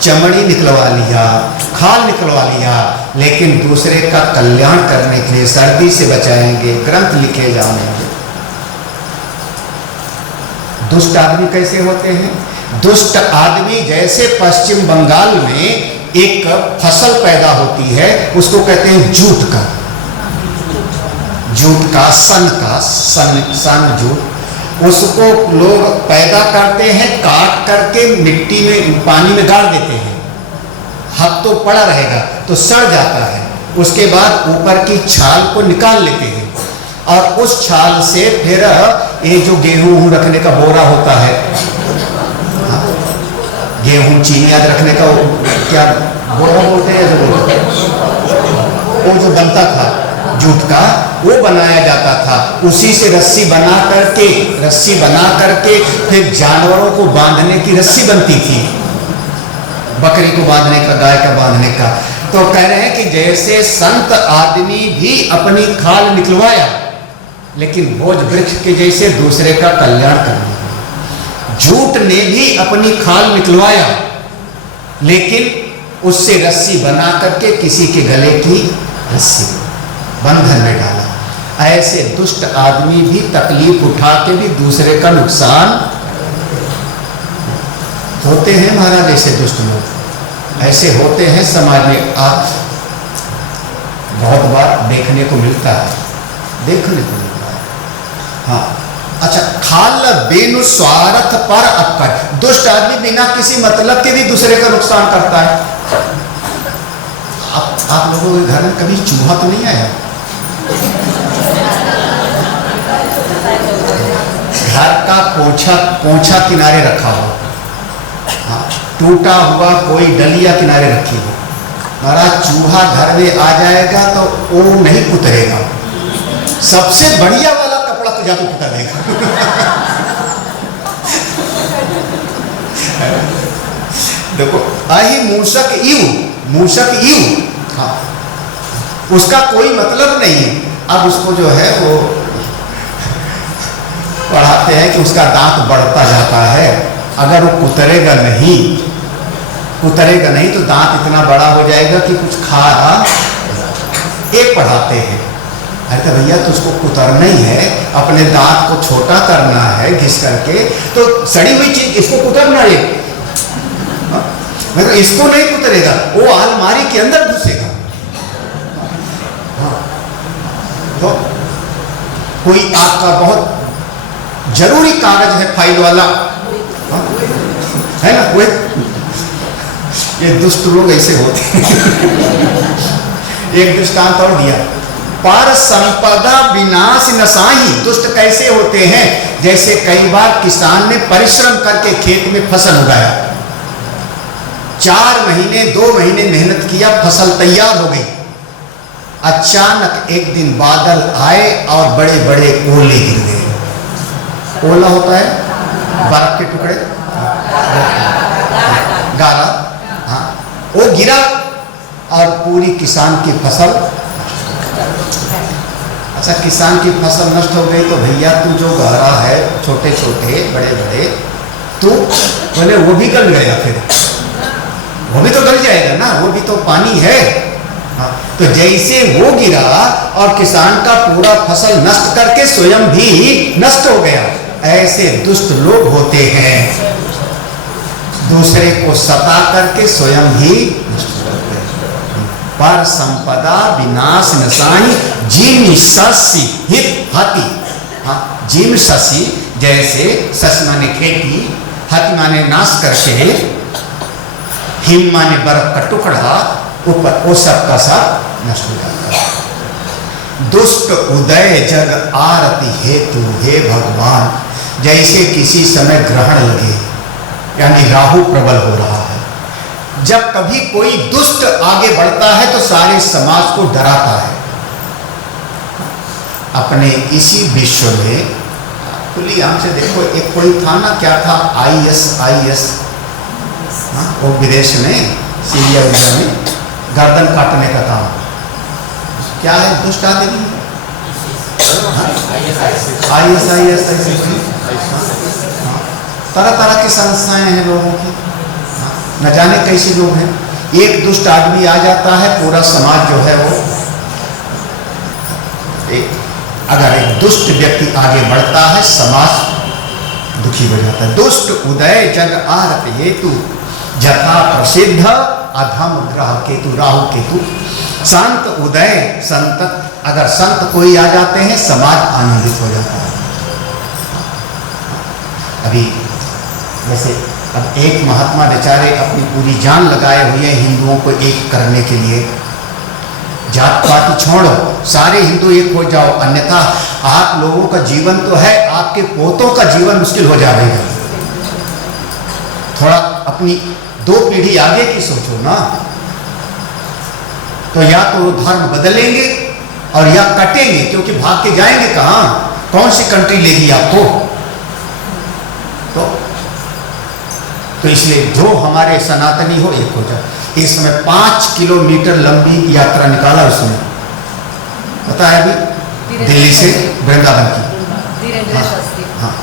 चमड़ी निकलवा लिया, खाल निकलवा लिया, लेकिन दूसरे का कल्याण करने के लिए सर्दी से बचाएंगे, ग्रंथ लिखे जाएंगे। दुष्ट आदमी कैसे होते हैं? दुष्ट आदमी जैसे पश्चिम बंगाल में एक फसल पैदा होती है, उसको कहते हैं जूट का, सन जूट। उसको लोग पैदा करते हैं, काट करके मिट्टी में, पानी में गाड़ देते हैं। हफ्तों पड़ा रहेगा तो सड़ जाता है। उसके बाद ऊपर की छाल को निकाल लेते हैं, और उस छाल से फिर ये जो गेहूं रखने का बोरा होता है, गेहूं चीनी रखने का क्या बोरा बोलते हैं, वो जो बनता था जूट का, वो बनाया जाता था। उसी से रस्सी बना करके फिर जानवरों को बांधने की रस्सी बनती थी, बकरी को बांधने का, गाय का बांधने का। तो कह रहे हैं कि जैसे संत आदमी भी अपनी खाल निकलवाया, लेकिन भोज वृक्ष के जैसे दूसरे का कल्याण करना। झूठ ने भी अपनी खाल निकलवाया, लेकिन उससे रस्सी बना करके किसी के गले की रस्सी बंधन में डाला। ऐसे दुष्ट आदमी भी तकलीफ उठा के भी दूसरे का नुकसान होते हैं महाराज। ऐसे दुष्ट लोग ऐसे होते हैं समाज में, आप बहुत बार देखने को मिलता है। हाँ, अच्छा, खाल बेनु स्वार्थ पर अपकर। दुष्ट आदमी बिना किसी मतलब के भी दूसरे का नुकसान करता है। आप लोगों के घर में कभी चूहा तो नहीं आया? घर का पोछा किनारे रखा हो, हाँ, टूटा हुआ कोई डलिया किनारे रखी हो, महाराज चूहा घर में आ जाएगा तो वो नहीं कुतरेगा, सबसे बढ़िया वाला कपड़ा तो जाके कुतर देगा। देखो, आही मूषक ईव, हाँ, उसका कोई मतलब नहीं है। अब उसको जो है वो पढ़ाते हैं कि उसका दांत बढ़ता जाता है, अगर वो कुतरेगा नहीं तो दांत इतना बड़ा हो जाएगा कि कुछ खा रहा। एक पढ़ाते हैं, अरे तो भैया तो उसको कुतरना ही है, अपने दांत को छोटा करना है घिस करके, तो सड़ी हुई चीज इसको कुतरना है, मतलब इसको नहीं कुतरेगा, वो अलमारी के अंदर घुसेगा। हाँ, तो कोई आपका बहुत जरूरी कागज है, फाइल वाला, हाँ, है ना, कोई ये दुष्ट लोग ऐसे होते हैं। एक दृष्टांत और दिया, पर संपदा विनाश नसाही। दुष्ट कैसे होते हैं? जैसे कई बार किसान ने परिश्रम करके खेत में फसल उगाया, 4 महीने 2 महीने मेहनत किया, फसल तैयार हो गई। अचानक एक दिन बादल आए और बड़े बड़े ओले गिर गए। ओला होता है बर्फ के टुकड़े, गारा, हाँ, वो गिरा और पूरी किसान की फसल। अच्छा, किसान की फसल नष्ट हो गई तो भैया तू जो गारा है, छोटे छोटे बड़े बड़े, तो बोले वो भी गल गया, फिर वो भी तो गल जाएगा ना, वो भी तो पानी है। हाँ, तो जैसे वो गिरा और किसान का पूरा फसल नष्ट करके स्वयं भी नष्ट हो गया, ऐसे दुष्ट लोग होते हैं, दूसरे को सता करके स्वयं भी नष्ट करते हैं। पर संपदा विनाश नसाई जिम शशि हित हति। हाँ, जिम शशि, जैसे शशि माने खेती, हति माने नाश करके, हिम माने बर्फ का टुकड़ा, ऊपर वो सब का सब नष्ट हो जाता है। दुष्ट उदय जग आरती हेतु, हे भगवान, जैसे किसी समय ग्रहण लगे, यानी राहु प्रबल हो रहा है, जब कभी कोई दुष्ट आगे बढ़ता है तो सारे समाज को डराता है। अपने इसी विश्व में खुली आंख से देखो, एक कोई था ना, क्या था, IS, वो विदेश में, सीरिया में गर्दन काटने का काम, क्या है, दुष्ट आदमी, IS, तरह तरह की संस्थाएं हैं लोगों की, न जाने कैसे लोग हैं। एक दुष्ट आदमी आ जाता है, पूरा समाज जो है वो, अगर एक दुष्ट व्यक्ति आगे बढ़ता है, समाज दुखी हो जाता है। दुष्ट उदय जग आरत हेतु, जथा प्रसिद्ध अधम ग्रह केतु, राहु केतु। संत उदय, संत, अगर संत कोई आ जाते हैं, समाज आनंदित हो जाता है। अभी जैसे अब एक महात्मा बेचारे अपनी पूरी जान लगाए हुए हैं हिंदुओं को एक करने के लिए, जात पात छोड़ो, सारे हिंदू एक हो जाओ, अन्यथा आप लोगों का जीवन तो है, आपके पोतों का जीवन मुश्किल हो जाएगा। थोड़ा अपनी 2 पीढ़ी आगे की सोचो ना, तो या तो वो धर्म बदलेंगे और या कटेंगे, क्योंकि भाग के जाएंगे कहां, कौन सी कंट्री लेगी आपको। तो इसलिए जो हमारे सनातनी हो एक हो जाए। इस समय 5 किलोमीटर लंबी यात्रा निकाला उसने, पता है अभी, दिल्ली से वृंदावन की। हाँ,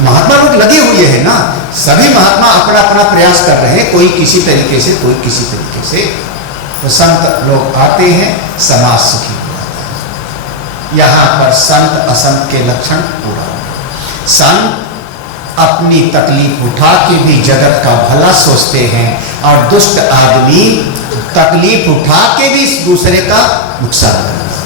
महात्मा लोग लगे हुए हैं ना, सभी महात्मा अपना अपना प्रयास कर रहे हैं, कोई किसी तरीके से, कोई किसी तरीके से। तो संत लोग आते हैं, समाज सुखी हो जाता है। यहां पर संत असंत के लक्षण पूरा हो। संत अपनी तकलीफ उठा के भी जगत का भला सोचते हैं, और दुष्ट आदमी तकलीफ उठा के भी दूसरे का नुकसान करते हैं।